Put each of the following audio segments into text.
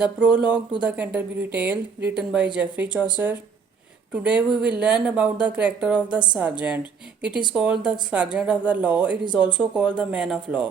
The prologue to the Canterbury Tale, written by Geoffrey Chaucer. Today we will learn about the character of the sergeant. It is called the sergeant of the law. It is also called the man of law.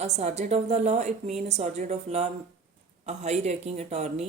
A sergeant of the law, it means a sergeant of law, a high ranking attorney.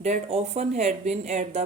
That often had been at the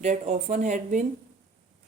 That often had been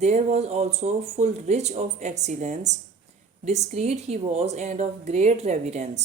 There was also full rich of excellence, discreet he was and of great reverence.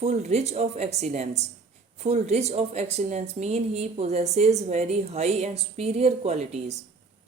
full rich of excellence. Full rich of excellence mean he possesses very high and superior qualities.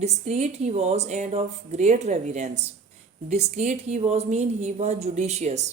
Discreet he was and of great reverence. Discreet he was mean he was judicious,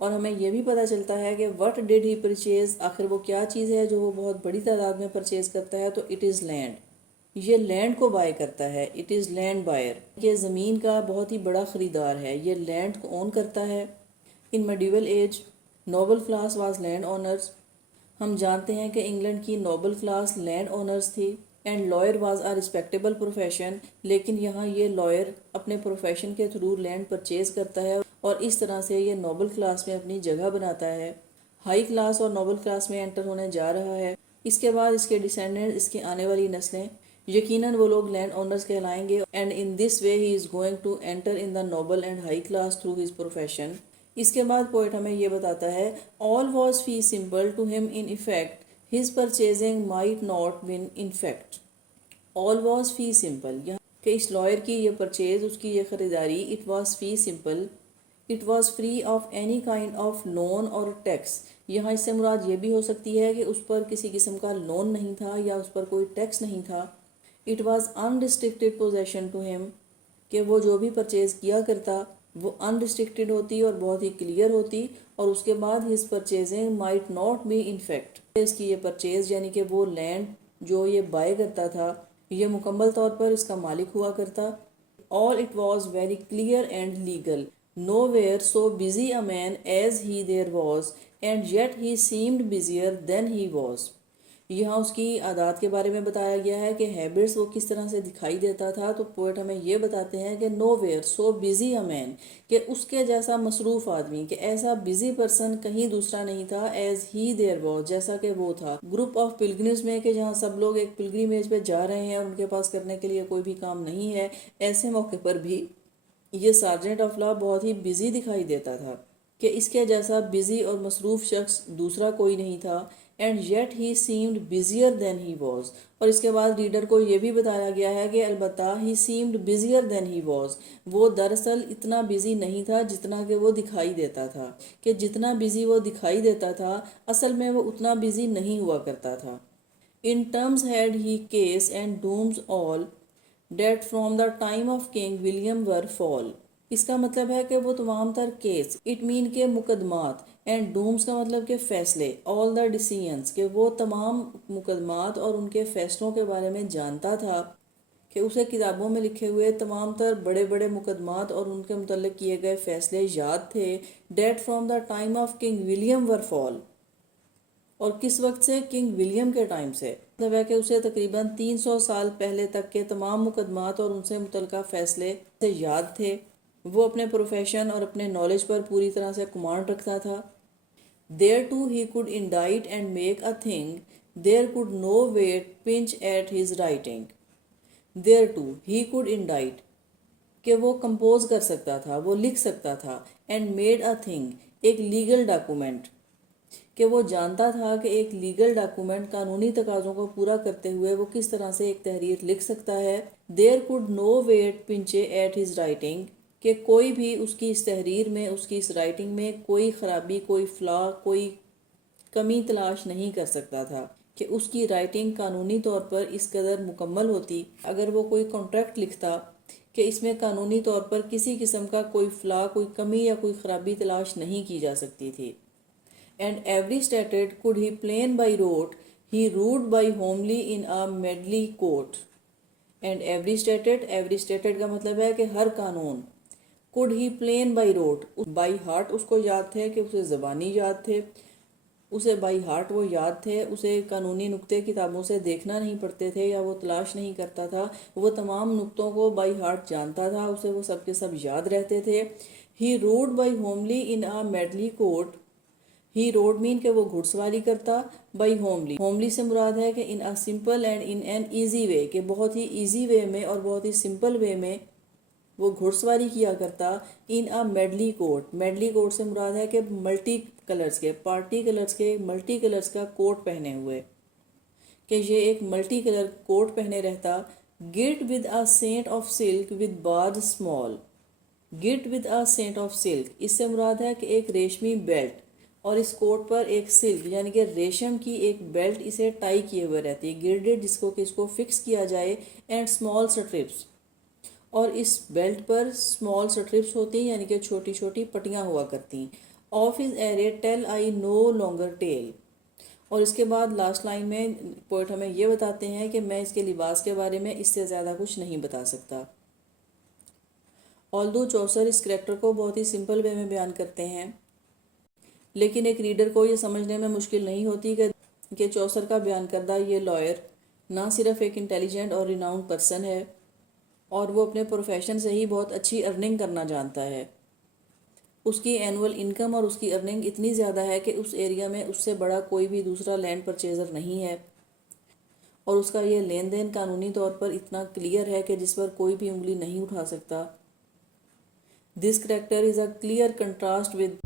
اور ہمیں یہ بھی پتہ چلتا ہے کہ what did he purchase, آخر وہ کیا چیز ہے جو وہ بہت بڑی تعداد میں پرچیز کرتا ہے، تو اٹ از لینڈ، یہ لینڈ کو بائی کرتا ہے، اٹ از لینڈ بائر، یہ زمین کا بہت ہی بڑا خریدار ہے، یہ لینڈ کو اون کرتا ہے۔ In medieval age noble class was land owners, ہم جانتے ہیں کہ انگلینڈ کی نوبل کلاس لینڈ اونرز تھی، and lawyer was a respectable profession, لیکن یہاں یہ لائر اپنے پروفیشن کے تھرو لینڈ پرچیز کرتا ہے اور اس طرح سے یہ نوبل کلاس میں اپنی جگہ بناتا ہے، ہائی کلاس اور نوبل کلاس میں انٹر ہونے جا رہا ہے۔ اس کے بعد اس کے ڈیسینڈنٹ، اس کی آنے والی نسلیں، یقیناً وہ لوگ لینڈ اونرز کہلائیں گے، and in this way he is going to enter in the noble and high class through his profession. اس کے بعد پوئٹ ہمیں یہ بتاتا ہے all was fee simple to him in effect his purchasing might not win in fact۔ all was fee simple، یہاں کہ اس lawyer کی یہ پرچیز، اس کی یہ خریداری، it was fee simple، it was free of any kind of loan or tax۔ یہاں اس سے مراد یہ بھی ہو سکتی ہے کہ اس پر کسی قسم کا لون نہیں تھا یا اس پر کوئی ٹیکس نہیں تھا۔ it was unrestricted possession to him، کہ وہ جو بھی پرچیز کیا کرتا وہ انریسٹرکٹیڈ ہوتی اور بہت ہی کلیئر ہوتی۔ اور اس کے بعد his purchasing might not be in fact، اس کی یہ پرچیز یعنی کہ وہ لینڈ جو یہ بائی کرتا تھا یہ مکمل طور پر اس کا مالک ہوا کرتا۔ all it was very clear and legal، nowhere so busy a man as he there was and yet he seemed busier than he was۔ یہاں اس کی عادات کے بارے میں بتایا گیا ہے کہ ہیبٹس وہ کس طرح سے دکھائی دیتا تھا، تو پوئٹ ہمیں یہ بتاتے ہیں کہ نو ویئر سو بزی اے مین، کہ اس کے جیسا مصروف آدمی، کہ ایسا بزی پرسن کہیں دوسرا نہیں تھا، ایز ہی دیر واز، جیسا کہ وہ تھا۔ گروپ آف پلگرمز میں، کہ جہاں سب لوگ ایک پلگریمیج پہ جا رہے ہیں اور ان کے پاس کرنے کے لیے کوئی بھی کام نہیں ہے، ایسے موقع پر بھی یہ سارجنٹ آف لا بہت ہی بزی دکھائی دیتا تھا، کہ اس کے جیسا بزی اور مصروف شخص دوسرا کوئی نہیں تھا۔ And yet he seemed busier than he was, اور اس کے بعد ریڈر کو یہ بھی بتایا گیا ہے کہ البتہ he seemed busier than he was, وہ دراصل اتنا بزی نہیں تھا جتنا کہ وہ دکھائی دیتا تھا، کہ جتنا بزی وہ دکھائی دیتا تھا اصل میں وہ اتنا بزی نہیں ہوا کرتا تھا۔ In terms had he case and dooms all that from the time of King William were fall. اس کا مطلب ہے کہ وہ تمام تر کیس، اٹ مین کے مقدمات، اینڈ ڈومز کا مطلب کہ فیصلے، آل دا ڈیسیژنز، کہ وہ تمام مقدمات اور ان کے فیصلوں کے بارے میں جانتا تھا، کہ اسے کتابوں میں لکھے ہوئے تمام تر بڑے بڑے مقدمات اور ان کے متعلق کیے گئے فیصلے یاد تھے۔ That from the time of King William were fall, اور کس وقت سے؟ کنگ ولیم کے ٹائم سے، مطلب ہے کہ اسے تقریباً 300 سال پہلے تک کے تمام مقدمات اور ان سے متعلقہ فیصلے سے یاد تھے۔ وہ اپنے پروفیشن اور اپنے نالج پر پوری طرح سے کمانڈ رکھتا تھا۔ There too he could indict and make a thing, there could no weight pinch at his writing۔ There too he could indict، کہ وہ کمپوز کر سکتا تھا، وہ لکھ سکتا تھا، and made a thing، ایک لیگل ڈاکومنٹ، کہ وہ جانتا تھا کہ ایک لیگل ڈاکومنٹ قانونی تقاضوں کو پورا کرتے ہوئے وہ کس طرح سے ایک تحریر لکھ سکتا ہے۔ There could no weight pinch at his writing، کہ کوئی بھی اس کی اس تحریر میں، اس کی اس رائٹنگ میں کوئی خرابی، کوئی فلا، کوئی کمی تلاش نہیں کر سکتا تھا، کہ اس کی رائٹنگ قانونی طور پر اس قدر مکمل ہوتی۔ اگر وہ کوئی کانٹریکٹ لکھتا کہ اس میں قانونی طور پر کسی قسم کا کوئی فلا، کوئی کمی یا کوئی خرابی تلاش نہیں کی جا سکتی تھی۔ And every stated could he plain by rote, he ruled by homely in a medley court۔ And every stated کا مطلب ہے کہ ہر قانون، could he plain by rote، by heart اس کو یاد تھے، کہ اسے زبانی یاد تھے، اسے بائی ہارٹ وہ یاد تھے، اسے قانونی نقطے کتابوں سے دیکھنا نہیں پڑتے تھے یا وہ تلاش نہیں کرتا تھا، وہ تمام نقطوں کو بائی ہارٹ جانتا تھا، اسے وہ سب کے سب یاد رہتے تھے۔ He rode by homely in a medley coat, he rode مین کہ وہ گھڑ سواری کرتا، بائی ہوملی، ہوملی سے مراد ہے کہ in a simple and in an easy way, کہ بہت ہی ایزی وے میں اور بہت ہی سمپل وے میں وہ گھڑ سواری کیا کرتا۔ ان آ میڈلی کوٹ، میڈلی کوٹ سے مراد ہے کہ ملٹی کلرز کے، پارٹی کلرز کے، ملٹی کلرز کا کوٹ پہنے ہوئے، کہ یہ ایک ملٹی کلر کوٹ پہنے رہتا۔ گٹ with a saint of silk with bars small, گٹ with a saint of silk, اس سے مراد ہے کہ ایک ریشمی بیلٹ، اور اس کوٹ پر ایک سلک یعنی کہ ریشم کی ایک بیلٹ اسے ٹائی کیے ہوئے رہتی ہے، گرڈڈ جس کو کہ اس کو فکس کیا جائے، اینڈ اسمال سٹرپس، اور اس بیلٹ پر اسمال سٹرپس ہوتی ہیں یعنی کہ چھوٹی چھوٹی پٹیاں ہوا کرتی۔ Of his array tell I no longer tell. اور اس کے بعد لاسٹ لائن میں پوئٹ ہمیں یہ بتاتے ہیں کہ میں اس کے لباس کے بارے میں اس سے زیادہ کچھ نہیں بتا سکتا. آلدو چوسر اس کریکٹر کو بہت ہی سمپل وے میں بیان کرتے ہیں، لیکن ایک ریڈر کو یہ سمجھنے میں مشکل نہیں ہوتی کہ چوسر کا بیان کردہ یہ لائر نہ صرف ایک انٹیلیجنٹ اور ریناؤنڈ پرسن ہے، اور وہ اپنے پروفیشن سے ہی بہت اچھی ارننگ کرنا جانتا ہے. اس کی اینول انکم اور اس کی ارننگ اتنی زیادہ ہے کہ اس ایریا میں اس سے بڑا کوئی بھی دوسرا لینڈ پرچیزر نہیں ہے، اور اس کا یہ لین دین قانونی طور پر اتنا کلیئر ہے کہ جس پر کوئی بھی انگلی نہیں اٹھا سکتا. This character is a clear contrast with